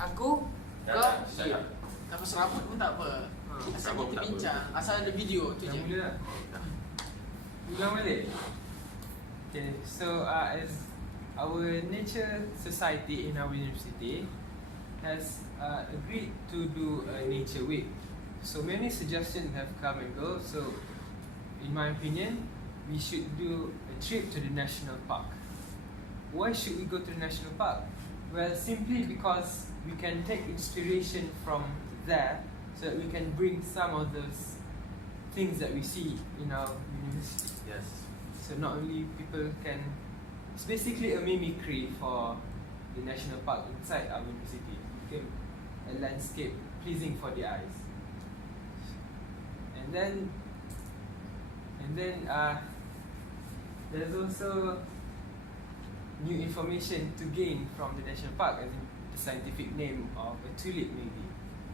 Aku, kau, Saya. Tanpa serabut pun tak apa. Asal Serabut kita tak apa. bincang, asal ada video tu Dah je. mula dah. Ulang balik. Okay, so as our nature society in our university has agreed to do a nature week. So many suggestions have come and go. So in my opinion, we should do a trip to the national park. Why should we go to the national park? Well, simply because we can take inspiration from there, so that we can bring some of those things that we see in our university. Yes. So not only people can, it's basically a mimicry for the national park inside our university. It became a landscape pleasing for the eyes. And then there's also new information to gain from the national park, as in the scientific name of a tulip maybe,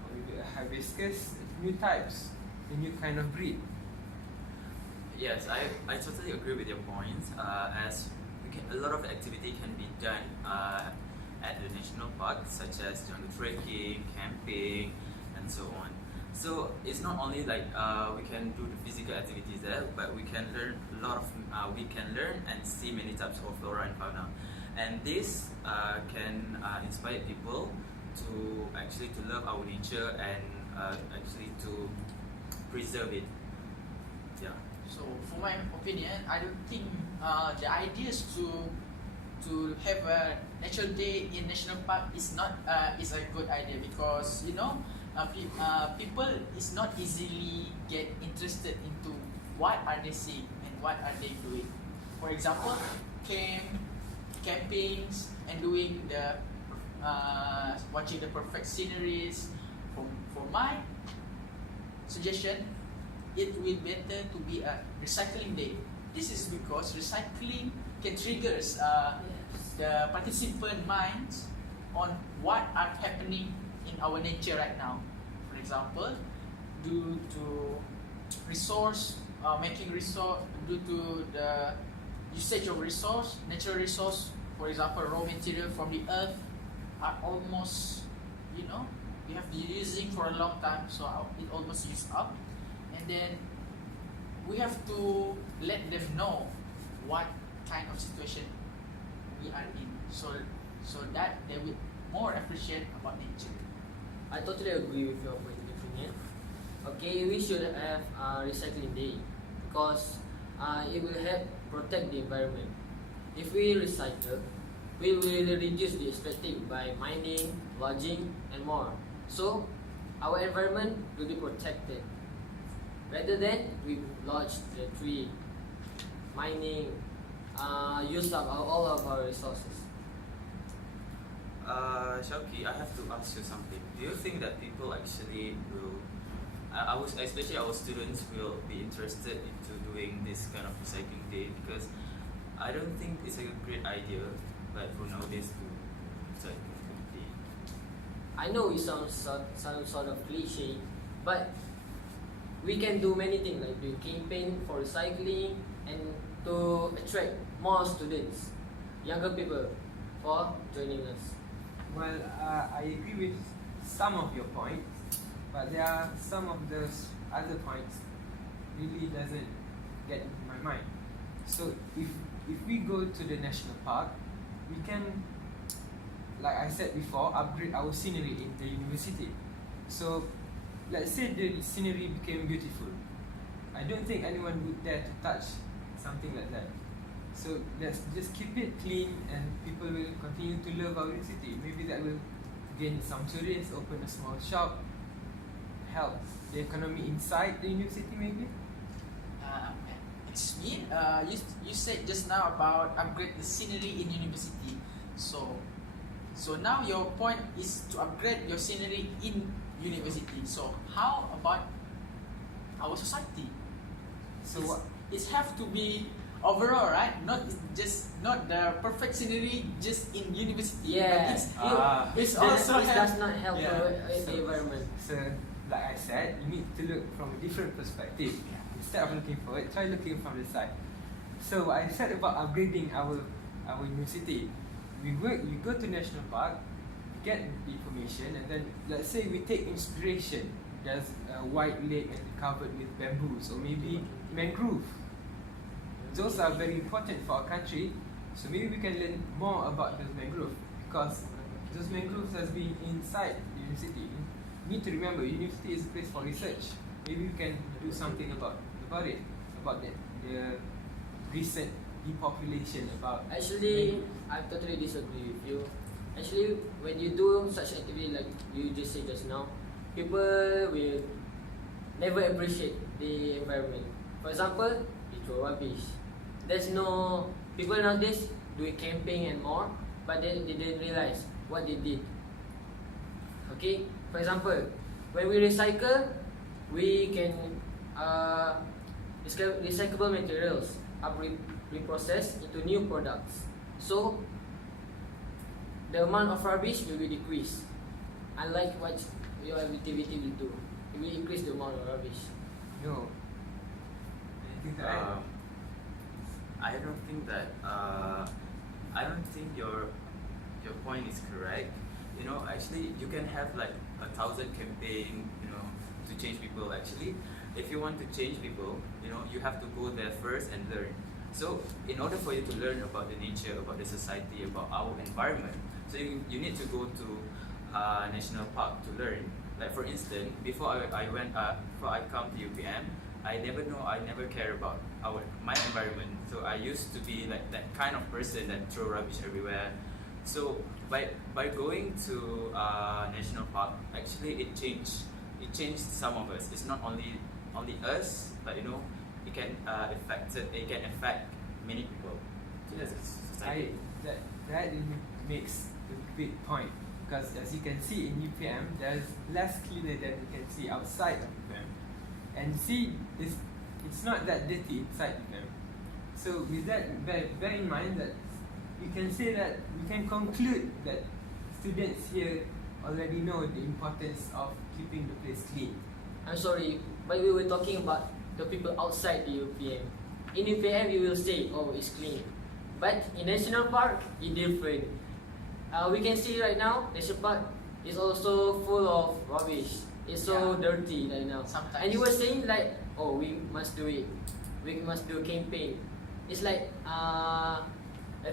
or maybe a hibiscus, new types, a new kind of breed. Yes, I totally agree with your points. As a lot of activity can be done at the national park, such as jungle trekking, camping, and so on. So it's not only like we can do the physical activities there, but we can learn a lot of we can learn and see many types of flora and fauna, and this can inspire people to actually to love our nature and actually to preserve it. Yeah. So for my opinion, I don't think the ideas to have a natural day in national park is not is a good idea, because people is not easily get interested into what are they seeing and what are they doing. For example, campings and doing the watching the perfect sceneries. For my suggestion, it will better to be a recycling day. This is because recycling can triggers the participant minds on what are happening in our nature right now. For example, due to due to the usage of natural resource, for example, raw material from the earth are almost, we have been using for a long time, so it almost used up, and then we have to let them know what kind of situation we are in, so that they will more appreciate about nature. I totally agree with your point of opinion. Okay, we should have a recycling day because it will help protect the environment. If we recycle, we will reduce the plastic by mining, lodging, and more. So, our environment will be protected. Rather than we lodge the tree, mining, use up all of our resources. Shauki, I have to ask you something. Do you think that people actually will, especially our students, will be interested into doing this kind of recycling day? Because I don't think it's a great idea, like for nowadays to recycling day. I know it sounds sort of cliche, but we can do many things like doing campaign for recycling and to attract more students, younger people, for joining us. Well, I agree with some of your points, but there are some of those other points really doesn't get into my mind. So if we go to the national park, we can, like I said before, upgrade our scenery in the university. So let's say the scenery became beautiful. I don't think anyone would dare to touch something like that. So let's just keep it clean and people will continue to love our city. Maybe that will gain some tourists, open a small shop, help the economy inside the university maybe. Excuse me, you said just now about upgrade the scenery in university. So now your point is to upgrade your scenery in university. So how about our society? So what? It have to be overall, right? Not the perfect scenery just in university. Yeah. But it's It also does not help Yeah. the environment. So like I said, you need to look from a different perspective. Instead of looking forward, try looking from the side. So what I said about upgrading our university, we go to national park, we get information, and then let's say we take inspiration. There's a white lake and covered with bamboos, or maybe mangrove. Those are very important for our country, so maybe we can learn more about those mangrove, because those mangroves has been inside the university. You need to remember, university is a place for research. Maybe we can do something about it, about the recent depopulation. About Actually, I totally disagree with you. Actually, when you do such activity like you just said just now, people will never appreciate the environment. For example, you throw rubbish. There's no people nowadays doing camping and more, but they didn't realize what they did. Okay, for example, when we recycle, we can recyclable materials are reprocessed into new products. So the amount of rubbish will be decreased. Unlike what your activity will do, it will increase the amount of rubbish. no. Anything to add? I don't think that. I don't think your point is correct. You know, actually, you can have like 1,000 campaign. You know, to change people. Actually, if you want to change people, you know, you have to go there first and learn. So, in order for you to learn about the nature, about the society, about our environment, so you need to go to national park to learn. Like for instance, before I come to UPM, I never care about my environment. So I used to be like that kind of person that throw rubbish everywhere. So by going to national park, actually it changed some of us. It's not only us, but you know, it can affect many people. So that's a society. That makes a big point, because as you can see in UPM, there's less cleaner than you can see outside of UPM, and see it's not that dirty inside UPM. So with that, bear in mind that you can say that we can conclude that students here already know the importance of keeping the place clean. I'm sorry, but we were talking about the people outside the UPM. In UPM, you will say, oh, it's clean. But in National Park, it's different. We can see right now, National Park is also full of rubbish. It's so dirty right now. Sometimes. And you were saying like, oh, we must do it. We must do a campaign. It's like a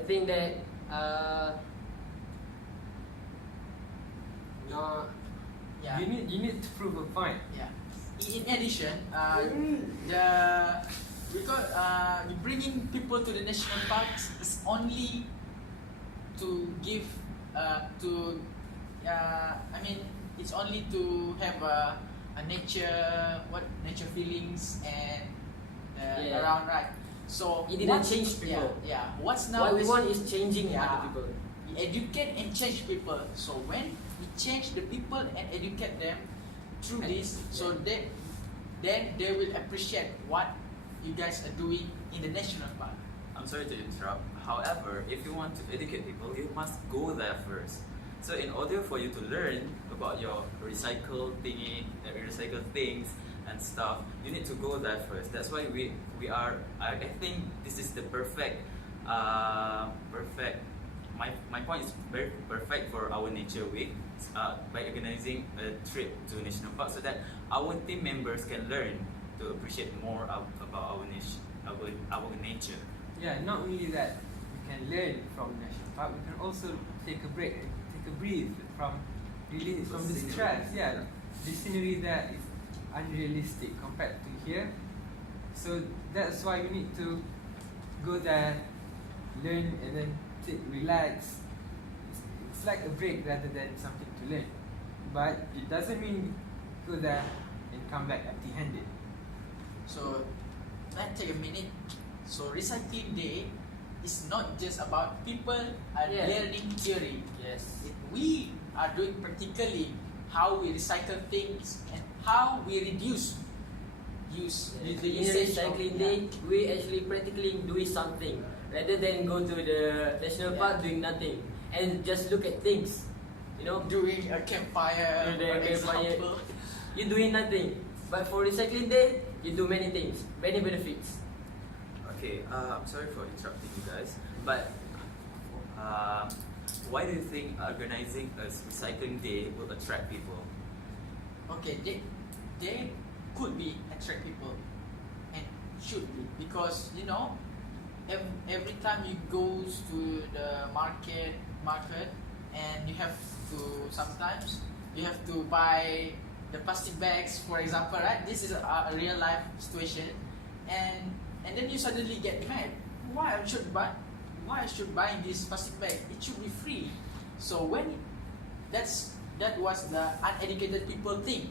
thing that no. Yeah. You need to prove a point. Yeah. In addition, because bringing people to the national parks is only to give it's only to have a nature feelings and around, right? So It didn't change people. Yeah. What's now What we want is changing Yeah. other people. we educate and change people. So when we change the people and educate them through this, so then they will appreciate what you guys are doing in the national park. I'm sorry to interrupt. However, if you want to educate people, you must go there first. So in order for you to learn about your recycled things and stuff, you need to go there first. That's why we are. I think this is the perfect. My point is very perfect for our nature week by organizing a trip to national park, so that our team members can learn to appreciate more about our nature. Yeah, not only that, we can learn from national park, we can also take a break and take a breathe from the stress. Yeah, the scenery there is unrealistic compared to here. So that's why we need to go there, learn, and then relax. It's like a break rather than something to learn. But it doesn't mean go there and come back empty-handed. So let's take a minute. So recycling day is not just about people are learning theory. Yes. We are doing practically how we recycle things and how we reduce use In the usage of recycling day, we actually practically doing something rather than go to the national park doing nothing and just look at things. You know, doing a campfire, Doing for a campfire. example. you're doing nothing. But for recycling day, you do many things, many benefits. Okay, I'm sorry for interrupting you guys, but why do you think organizing a recycling day will attract people? Okay, they could be attract people and should be, because you know every time you goes to the market and you have to sometimes you have to buy the plastic bags, for example, right? This is a real life situation, and then you suddenly get mad. Why I should buy this plastic bag? It should be free. So when that was the uneducated people think.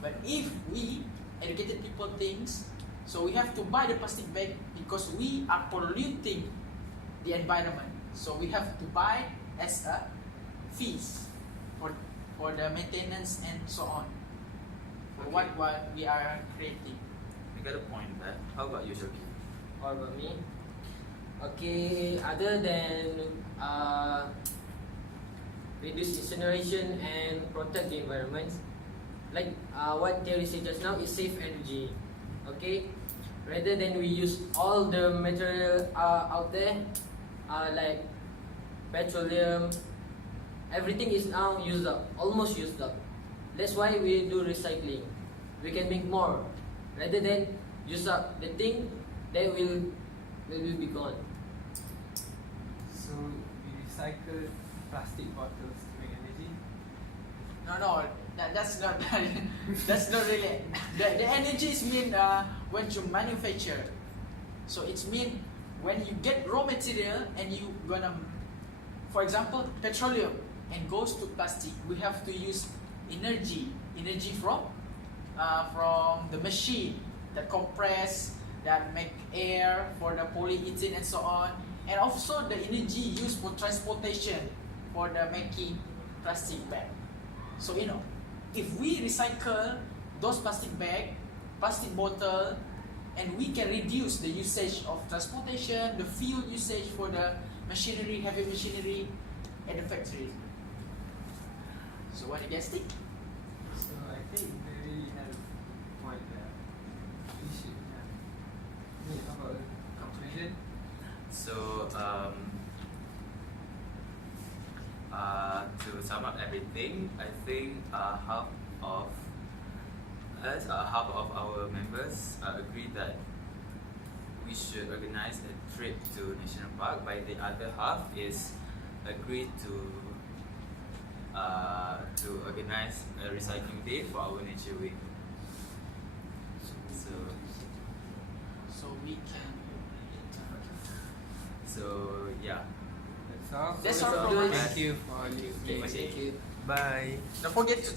But if we educated people thinks, so we have to buy the plastic bag because we are polluting the environment. So we have to buy as a fees for the maintenance and so on. For Okay. what we are creating. You got a point there. How about you, Shoki? What about me? Okay, other than reduce incineration and protect the environment, like what Terry said just now, is save energy. Okay, rather than we use all the material out there, like petroleum, everything is now used up, almost used up. That's why we do recycling. We can make more rather than use up the thing that will be gone. So we recycle plastic bottles to make energy. No, that's not that's not really. The energy is mean when you manufacture. So it's mean when you get raw material and you gonna, for example, petroleum and goes to plastic. We have to use energy from the machine that compress, that make air for the polyethylene and so on, and also the energy used for transportation for the making plastic bag. So you know, if we recycle those plastic bag, plastic bottle, and we can reduce the usage of transportation, the fuel usage for the machinery, heavy machinery at the factory. So what do you guys think? So I think they really have a point there. We should have. Yeah, how about a conclusion? So, to sum up everything, I think half of our members agree that we should organize a trip to National Park. By the other half is agreed to organize a recycling day for our nature week. So we can. So yeah. That's all. That's all all from us. Thank you for listening. Thank you. Thank you. Bye. Don't forget to